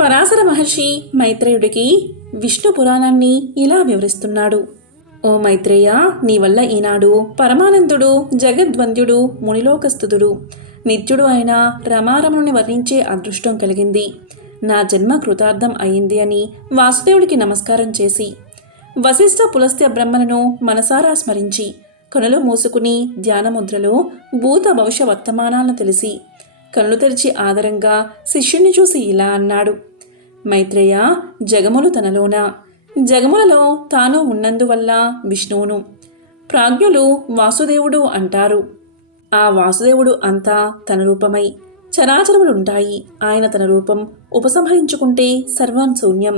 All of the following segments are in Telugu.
పరాశర మహర్షి మైత్రేయుడికి విష్ణు పురాణాన్ని ఇలా వివరిస్తున్నాడు. ఓ మైత్రేయ, నీ వల్ల ఈనాడు పరమానందుడు, జగద్వంద్యుడు, మునిలోకస్తుతుడు, నిత్యుడు అయిన రమారమణుని వర్ణించే అదృష్టం కలిగింది. నా జన్మ కృతార్థం అయింది అని వాసుదేవుడికి నమస్కారం చేసి, వశిష్ఠ పులస్త్య బ్రహ్మలను మనసారా స్మరించి, కనులు మూసుకుని ధ్యానముద్రలో భూత భవిష్య వర్తమానాలను తెలిసి, కనులు తెరిచి ఆదరంగా శిష్యుణ్ణి చూసి ఇలా అన్నాడు. మైత్రేయ, జగములు తనలోన, జగములలో తాను ఉన్నందువల్ల విష్ణువును ప్రాజ్ఞులు వాసుదేవుడు అంటారు. ఆ వాసుదేవుడు అంతా తన రూపమై చరాచరములుంటాయి. ఆయన తన రూపం ఉపసంహరించుకుంటే సర్వం శూన్యం.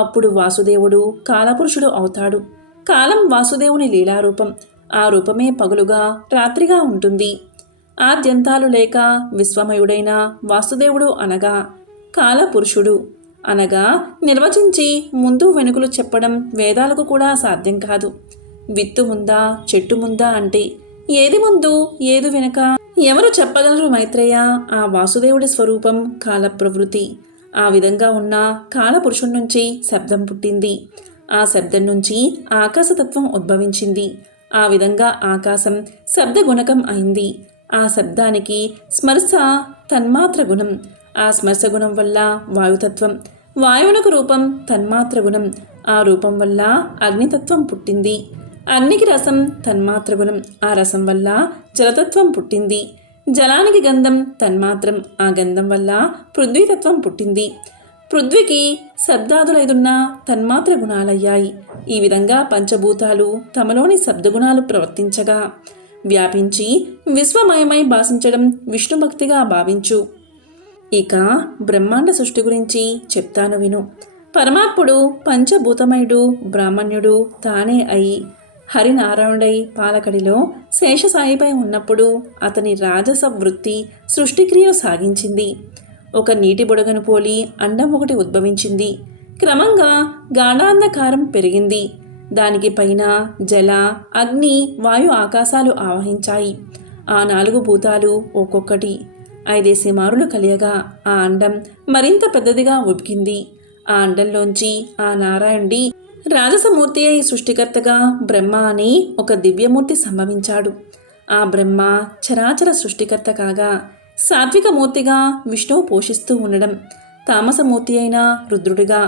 అప్పుడు వాసుదేవుడు కాలపురుషుడు అవుతాడు. కాలం వాసుదేవుని లీలారూపం. ఆ రూపమే పగులుగా రాత్రిగా ఉంటుంది. ఆద్యంతాలు లేక విశ్వమయుడైన వాసుదేవుడు అనగా కాలపురుషుడు అనగా నిర్వచించి ముందు వెనుకలు చెప్పడం వేదాలకు కూడా సాధ్యం కాదు. విత్తు ముందా చెట్టు ముందా అంటే ఏది ముందు ఏది వెనుక ఎవరు చెప్పగలరు మైత్రేయ? ఆ వాసుదేవుడి స్వరూపం కాల ప్రవృత్తి. ఆ విధంగా ఉన్న కాలపురుషుడి నుంచి శబ్దం పుట్టింది. ఆ శబ్దం నుంచి ఆకాశతత్వం ఉద్భవించింది. ఆ విధంగా ఆకాశం శబ్దగుణకం అయింది. ఆ శబ్దానికి స్మర్శ తన్మాత్ర గుణం. ఆ స్మర్శ గుణం వల్ల వాయుతత్వం, వాయువునకు రూపం తన్మాత్ర గుణం. ఆ రూపం వల్ల అగ్నితత్వం పుట్టింది. అగ్నికి రసం తన్మాత్ర గుణం. ఆ రసం వల్ల జలతత్వం పుట్టింది. జలానికి గంధం తన్మాత్రం. ఆ గంధం వల్ల పృథ్వీతత్వం పుట్టింది. పృథ్వీకి శబ్దాదులైదున్న తన్మాత్ర గుణాలయ్యాయి. ఈ విధంగా పంచభూతాలు తమలోని శబ్దగుణాలు ప్రవర్తించగా వ్యాపించి విశ్వమయమై భాషించడం విష్ణుభక్తిగా భావించు. ఇక బ్రహ్మాండ సృష్టి గురించి చెప్తాను విను. పరమాత్ముడు పంచభూతమయుడు బ్రాహ్మణ్యుడు తానే అయి హరినారాయణుడై పాలకడిలో శేషసాయిపై ఉన్నప్పుడు అతని రాజస వృత్తి సృష్టిక్రియను సాగించింది. ఒక నీటి బుడగను పోలి అండం ఒకటి ఉద్భవించింది. క్రమంగా గాఢాంధకారం పెరిగింది. దానికి పైన జల, అగ్ని, వాయు ఆకాశాలు ఆవహించాయి. ఆ 4 భూతాలు ఒక్కొక్కటి 5 మారులు కలియగా ఆ అండం మరింత పెద్దదిగా ఉబికింది. ఆ అండంలోంచి ఆ నారాయణుడి రాజసమూర్తి అయి సృష్టికర్తగా బ్రహ్మ అని ఒక దివ్యమూర్తి సంభవించాడు. ఆ బ్రహ్మ చరాచర సృష్టికర్త కాగా సాత్విక మూర్తిగా విష్ణువు పోషిస్తూ ఉండడం, తామసమూర్తి అయిన రుద్రుడిగా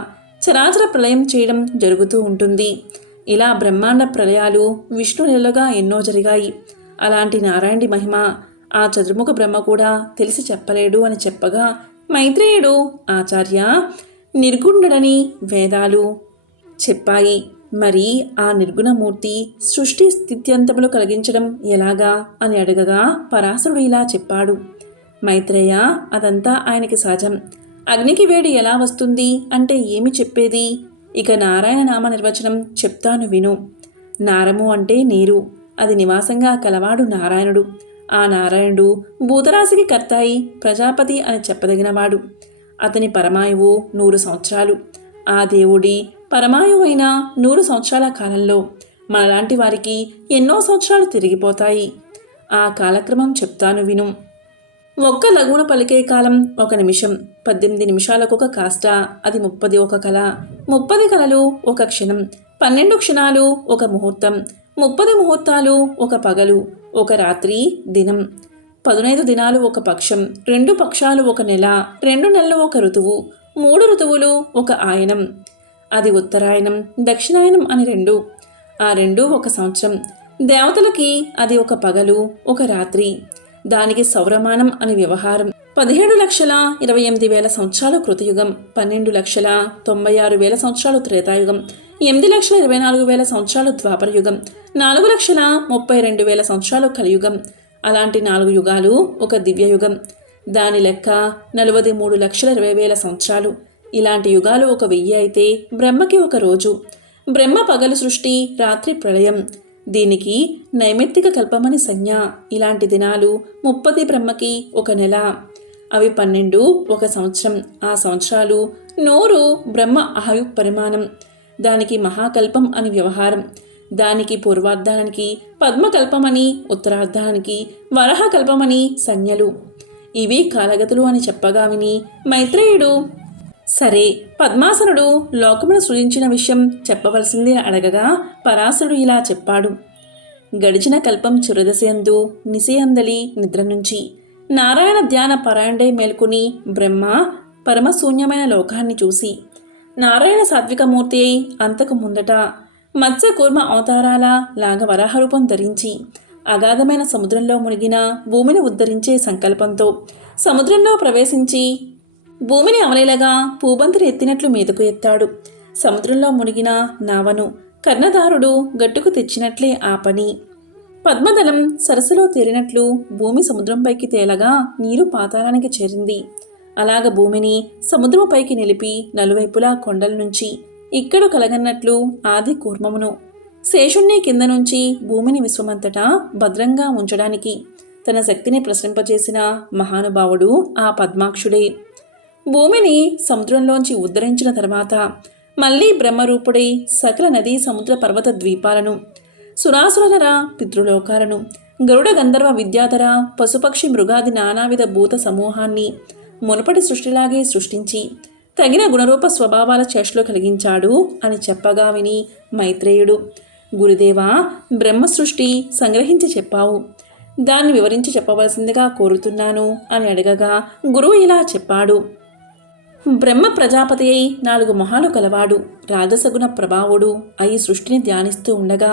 చరాచర ప్రళయం చేయడం జరుగుతూ ఉంటుంది. ఇలా బ్రహ్మాండ ప్రళయాలు విష్ణు నెలలుగా ఎన్నో జరిగాయి. అలాంటి నారాయణుడి మహిమ ఆ చతుర్ముఖ బ్రహ్మ కూడా తెలిసి చెప్పలేడు అని చెప్పగా, మైత్రేయుడు, ఆచార్య, నిర్గుణుడని వేదాలు చెప్పాయి. మరి ఆ నిర్గుణమూర్తి సృష్టి స్థిత్యంతములు కలిగించడం ఎలాగా అని అడగగా పరాశరుడు ఇలా చెప్పాడు. మైత్రేయ, అదంతా ఆయనకి సహజం. అగ్నికి వేడి ఎలా వస్తుంది అంటే ఏమి చెప్పేది? ఇక నారాయణ నామ నిర్వచనం చెప్తాను విను. నారము అంటే నీరు. అది నివాసంగా కలవాడు నారాయణుడు. ఆ నారాయణుడు భూతరాశికి కర్తాయి ప్రజాపతి అని చెప్పదగినవాడు. అతని పరమాయువు 100 సంవత్సరాలు. ఆ దేవుడి పరమాయువు అయిన 100 సంవత్సరాల కాలంలో మనలాంటి వారికి ఎన్నో సంవత్సరాలు తిరిగిపోతాయి. ఆ కాలక్రమం చెప్తాను విను. ఒక్క లఘువున పలికే కాలం 1 నిమిషం. 18 నిమిషాలకు ఒక కాష్ట, అది 31 కళ. 30 కళలు ఒక క్షణం. 12 క్షణాలు ఒక ముహూర్తం. 30 ముహూర్తాలు ఒక పగలు, ఒక రాత్రి, దినం. 15 దినాలు ఒక పక్షం. 2 పక్షాలు ఒక నెల. 2 నెలలు ఒక ఋతువు. 3 ఋతువులు ఒక ఆయనం. అది ఉత్తరాయణం, దక్షిణాయనం అని 2. ఆ 2 ఒక సంవత్సరం. దేవతలకి అది ఒక పగలు, ఒక రాత్రి. దానికి సౌరమానం అని వ్యవహారం. 17,28,000 సంవత్సరాలు కృతయుగం. 12,96,000 సంవత్సరాలు త్రేతాయుగం. 8,24,000 సంవత్సరాలు ద్వాపరయుగం. 4,32,000 సంవత్సరాలు కలియుగం. అలాంటి 4 యుగాలు ఒక దివ్యయుగం. దాని లెక్క 43,20,000 సంవత్సరాలు. ఇలాంటి యుగాలు ఒక 1000 అయితే బ్రహ్మకి ఒక రోజు. బ్రహ్మ పగలు సృష్టి, రాత్రి ప్రళయం. దీనికి నైమిత్తిక కల్పమని సంజ్ఞ. ఇలాంటి దినాలు 30 బ్రహ్మకి ఒక నెల. అవి 12 ఒక సంవత్సరం. ఆ సంవత్సరాలు 100 బ్రహ్మ ఆయు పరిమాణం. దానికి మహాకల్పం అని వ్యవహారం. దానికి పూర్వార్ధానికి పద్మకల్పమని, ఉత్తరార్ధానికి వరహకల్పమని సంజ్ఞలు. ఇవి కాలగతులు అని చెప్పగా విని మైత్రేయుడు సరే, పద్మాసనుడు లోకమును సృజించిన విషయం చెప్పవలసింది అడగగా పరాశరుడు ఇలా చెప్పాడు. గడిచిన కల్పం చిరుదశయందు నిశయందలి నిద్ర నుంచి నారాయణ ధ్యాన పరాయణుడై మేల్కొని బ్రహ్మ పరమశూన్యమైన లోకాన్ని చూసి నారాయణ సాత్వికమూర్తి అయి అంతకు ముందట మత్స్య కూర్మ అవతారాల లాగా వరాహరూపం ధరించి అగాధమైన సముద్రంలో మునిగిన భూమిని ఉద్ధరించే సంకల్పంతో సముద్రంలో ప్రవేశించి భూమిని అవలేలగా పూబంతిని ఎత్తినట్లు మీదకు ఎత్తాడు. సముద్రంలో మునిగిన నావను కర్ణధారుడు గట్టుకు తెచ్చినట్లే ఆ పని. పద్మదళం సరస్సులో తేలినట్లు భూమి సముద్రంపైకి తేలగా నీరు పాతాళానికి చేరింది. అలాగ భూమిని సముద్రముపైకి నిలిపి నలువైపులా కొండల నుంచి ఇక్కడ కలగన్నట్లు ఆది కూర్మమును శేషుణ్ణి కింద నుంచి భూమిని విశ్వమంతటా భద్రంగా ఉంచడానికి తన శక్తిని ప్రసరింపచేసిన మహానుభావుడు ఆ పద్మాక్షుడే. భూమిని సముద్రంలోంచి ఉద్ధరించిన తర్వాత మళ్లీ బ్రహ్మరూపుడై సకల నదీ సముద్ర పర్వత ద్వీపాలను సురాసురధర పితృలోకాలను గరుడ గంధర్వ విద్యాధర పశుపక్షి మృగాది నానావిధ భూత సమూహాన్ని మునుపటి సృష్టిలాగే సృష్టించి తగిన గుణరూప స్వభావాల చేష్టలు కలిగించాడు అని చెప్పగా విని మైత్రేయుడు, గురుదేవా, బ్రహ్మ సృష్టి సంగ్రహించి చెప్పావు, దాన్ని వివరించి చెప్పవలసిందిగా కోరుతున్నాను అని అడగగా గురువు ఇలా చెప్పాడు. బ్రహ్మ ప్రజాపతి అయి 4 మొహాలు కలవాడు, రాజసగుణ ప్రభావుడు అయి సృష్టిని ధ్యానిస్తూ ఉండగా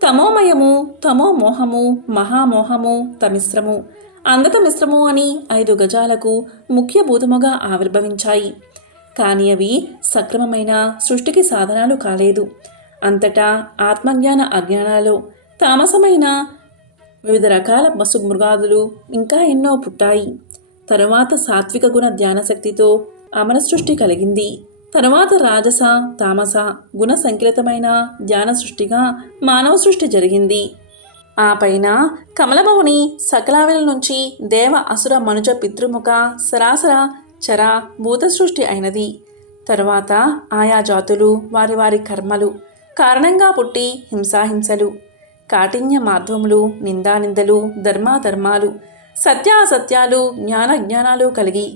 తమోమయము, తమోమోహము, మహామోహము, తమిశ్రము, అందతమిశ్రము అని 5 గజాలకు ముఖ్యభూతముగా ఆవిర్భవించాయి. కానీ అవి సక్రమమైన సృష్టికి సాధనాలు కాలేదు. అంతటా ఆత్మజ్ఞాన అజ్ఞానాలు, తామసమైన వివిధ రకాల పశు మృగాదులు ఇంకా ఎన్నో పుట్టాయి. తరువాత సాత్విక గుణ ధ్యానశక్తితో అమర సృష్టి కలిగింది. తరువాత రాజస, తామస గుణ సంకలితమైన ధ్యాన సృష్టిగా మానవ సృష్టి జరిగింది. ఆ పైన కమలభవుని సకలావిల నుంచి దేవ అసుర మనుజ పితృముఖ సరాసర చర భూత సృష్టి అయినది. తరువాత ఆయా జాతులు వారి వారి కర్మలు కారణంగా పుట్టి హింసాహింసలు, కాఠిన్య మాధ్వములు, నిందానిందలు, ధర్మాధర్మాలు, సత్యాసత్యాలు, జ్ఞానజ్ఞానాలు కలిగి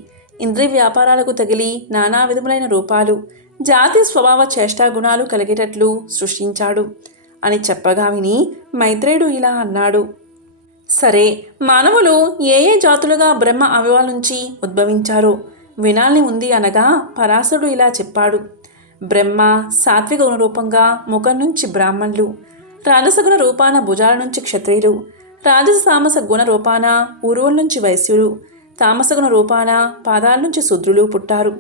ఇంద్రియ వ్యాపారాలకు తగిలి నానా విధములైన రూపాలు, జాతి స్వభావ చేష్టా గుణాలు కలిగేటట్లు సృష్టించాడు అని చెప్పగా విని మైత్రేయుడు ఇలా అన్నాడు. సరే, మానవులు ఏ ఏ జాతులుగా బ్రహ్మ అవయవాల నుంచి ఉద్భవించారో వినాల్ని ఉంది అనగా పరాశరుడు ఇలా చెప్పాడు. బ్రహ్మ సాత్విక గుణరూపంగా ముఖం నుంచి బ్రాహ్మణులు, రాజసగుణ రూపాన భుజాల నుంచి క్షత్రియులు, రాజస తామస గుణ రూపాన ఊరువుల నుంచి వైశ్యులు, తామసగుణ రూపాన పాదాల నుంచి శూద్రులు పుట్టారు.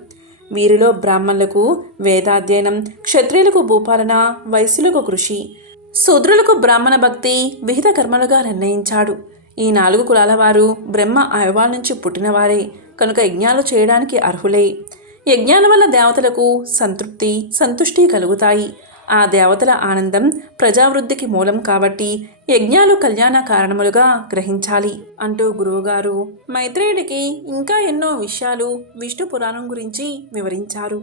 వీరిలో బ్రాహ్మణులకు వేదాధ్యయనం, క్షత్రియులకు భూపాలన, వైశ్యులకు కృషి, శూద్రులకు బ్రాహ్మణ భక్తి విహిత కర్మలుగా నిర్ణయించాడు. ఈ 4 కులాల వారు బ్రహ్మ అవయవాల నుంచి పుట్టినవారే కనుక యజ్ఞాలు చేయడానికి అర్హులే. యజ్ఞాల వల్ల దేవతలకు సంతృప్తి, సంతుష్టి కలుగుతాయి. ఆ దేవతల ఆనందం ప్రజావృద్ధికి మూలం కాబట్టి యజ్ఞాలు కళ్యాణ కారణములుగా గ్రహించాలి అంటూ గురువుగారు మైత్రేయుడికి ఇంకా ఎన్నో విషయాలు విష్ణు పురాణం గురించి వివరించారు.